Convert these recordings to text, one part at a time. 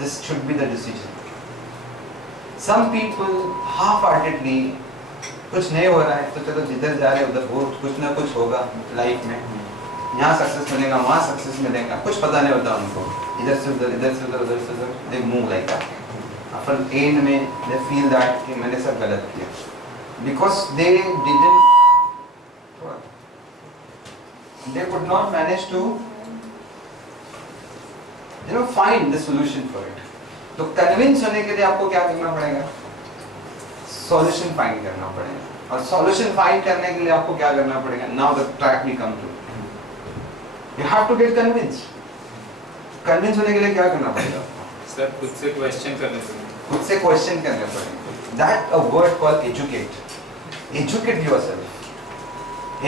this should be the decision. Some people half-heartedly, कुछ नहीं हो रहा है तो चलो जिधर जा रहे हैं उधर वो कुछ ना कुछ होगा लाइफ में, यहाँ सक्सेस मिलेगा वहाँ सक्सेस मिलेगा, कुछ पता नहीं होता उनको, इधर से उधर इधर से उधर उधर से उधर, they move like that. After end में they feel that कि मैंने सब गलत किया, because they could not manage to find the solution for it. तो कन्विंस होने के लिए आपको क्या करना पड़ेगा? सॉल्यूशन फाइंड करना पड़ेगा, और सॉल्यूशन फाइंड करने के लिए आपको क्या करना पड़ेगा? Now the track we come to, you have to get convince. Convince होने के लिए क्या करना पड़ेगा? सर खुद से क्वेश्चन करने पड़ेंगे. खुद से क्वेश्चन करने पड़ेंगे. That a word called educate. Educate yourself.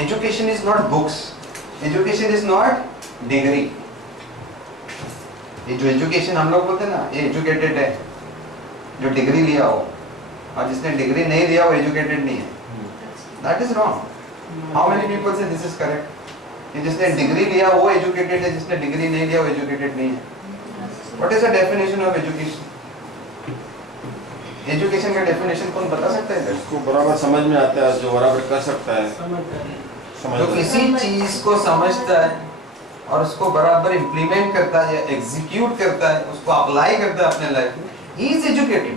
Education is not books. Education is not degree. ये जो एजुकेशन हम लोग बोलते हैं ना, ये एजुकेटेड है जो डिग्री लिया हो, और जिसने डिग्री नहीं लिया वो एजुकेटेड नहीं है. That is wrong. How many people से दिस इज करेक्ट? कि जिसने डिग्री लिया वो एजुकेटेड है, जिसने डिग्री नहीं लिया वो एजुकेटेड नहीं है. What is the definition of education? Education का डेफिनेशन कौन बता सकता है? इसको बराबर समझ में आता है, जो बराबर कर सकता है, जो किसी चीज को समझता है और उसको बराबर इम्प्लीमेंट करता है या एग्जीक्यूट करता है, उसको अप्लाई करता है अपने लाइफ में, he is educated.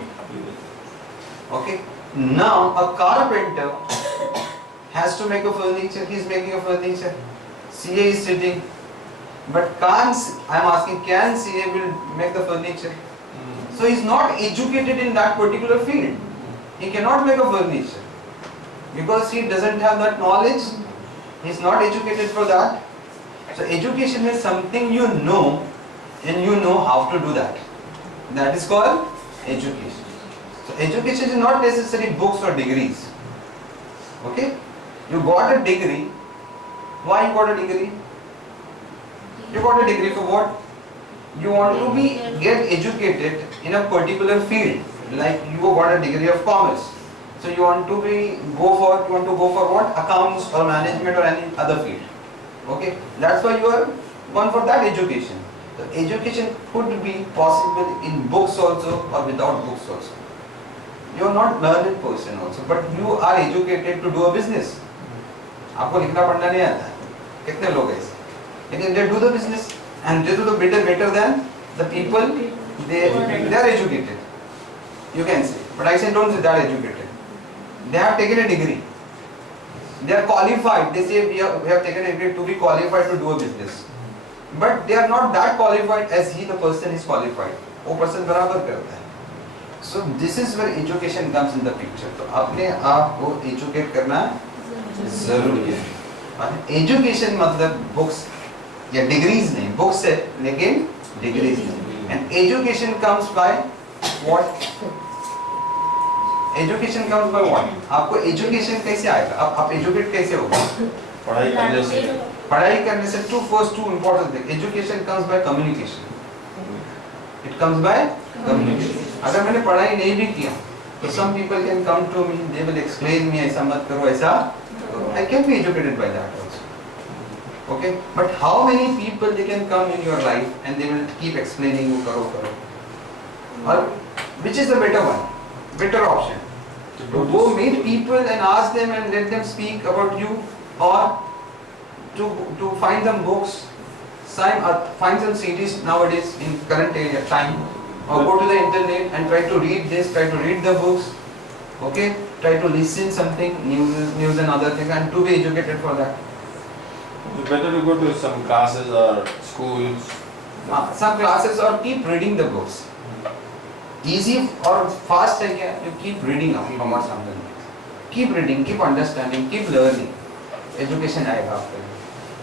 Okay, now a carpenter has to make a furniture, he is making a furniture. CA is sitting, but I am asking, can CA will make the furniture? So he is not educated in that particular field. He cannot make a furniture because he doesn't have that knowledge. He is not educated for that. So education is something you know, and you know how to do that. That is called education. So education is not necessarily books or degrees. Okay? You got a degree. Why you got a degree? You got a degree for what? You want to get educated in a particular field. Like you got a degree of commerce. So you want to go for what? Accounts or management or any other field. Okay? That's why you are gone for that education. So education could be possible in books also or without books also. You are not learned person also, but you are educated to do a business. आपको लिखना पढ़ना नहीं आता है. कितने लोग हैं? लेकिन they do the business and they do the better than the people. They are educated. You can say, but I say don't say they are educated. They have taken a degree. They are qualified. They say we have taken a degree to be qualified to do a business. But they are not that qualified as the person is qualified. वो person बराबर करता है. So this is where education comes in the picture. तो अपने आप को educate करना जरूरी है. एजुकेशन मतलब बुक्स या डिग्रीज नहीं, बुक्स है लेकिन डिग्रीज नहीं. And education comes by what? Education comes by what? आपको एजुकेशन कैसे आएगा? आप एजुकेट कैसे होगा? पढ़ाई करने से. पढ़ाई करने से. Two important thing. Education comes by communication. It comes by communication. अगर मैंने पढ़ाई नहीं भी किया तो some people can come to me, they will explain me, ऐसा मत करो, ऐसा I can be educated by that also. Okay, but how many people they can come in your life and they will keep explaining you karo. Or which is the better one, better option? To go meet people and ask them and let them speak about you, or to find them books, find some CDs nowadays in current time, or go to the internet and try to read this, try to read the books. Okay, try to listen something news and other things, and to be educated for that. It's better to go to some classes or schools. Some classes, or keep reading the books. Easy or fast है क्या? You keep reading about something. Keep reading, keep understanding, keep learning. Education आएगा आपके लिए.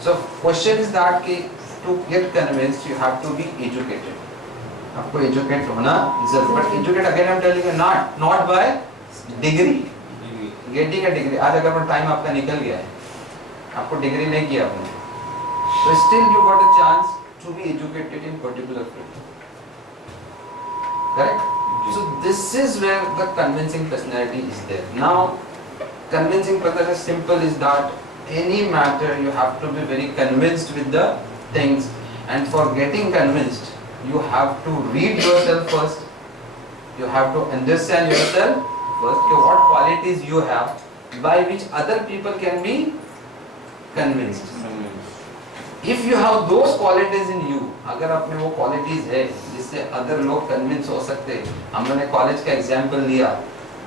So question is that कि to get convinced you have to be educated. आपको educate होना जरूर. But educate again I'm telling you not by degree. Getting a degree. आज अगर time आपका निकल गया है, आपको डिग्री नहीं किया आपने, तो still you got a chance to be educated in particular field. Correct? So this is where the convincing personality is there. Now convincing personality simple is that any matter you have to be very convinced with the things, and for getting convinced you have to read yourself first, you have to understand yourself first, कि what qualities you have by which other people can be convinced. If you have those qualities in you, अगर आप में वो qualities है जिससे other लोग convince हो सकते हैं, हमने college का example लिया,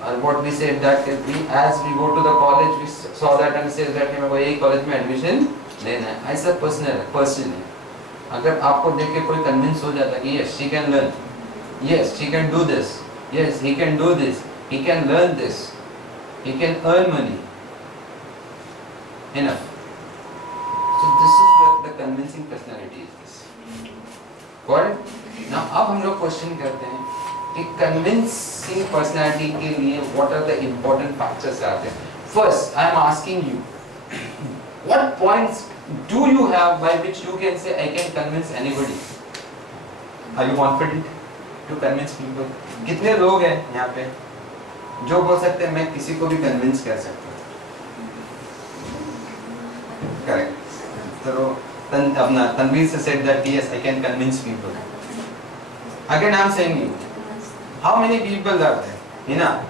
और what we said that as we go to the college we saw that and said that मेरे को यही college में admission लेना है, ऐसा person है. अगर आपको देख के कोई convince हो जाता कि yes she can learn, yes she can do this, yes he can do this, he can learn this, he can earn money, enough. So this is the convincing personality is this. Got it? Now अब हम लोग question करते हैं कि convincing personality के लिए what are the important factors आते हैं. First, I am asking you, what points do you have by which you can say I can convince anybody? Are you confident to convince people? कितने लोग हैं यहाँ पे जो बोल सकते हैं मैं किसी को भी convince कर सकता हूँ? Correct. So अपना तनवीर से said that yes I can convince people. Again I am saying you, how many people are there? Hina,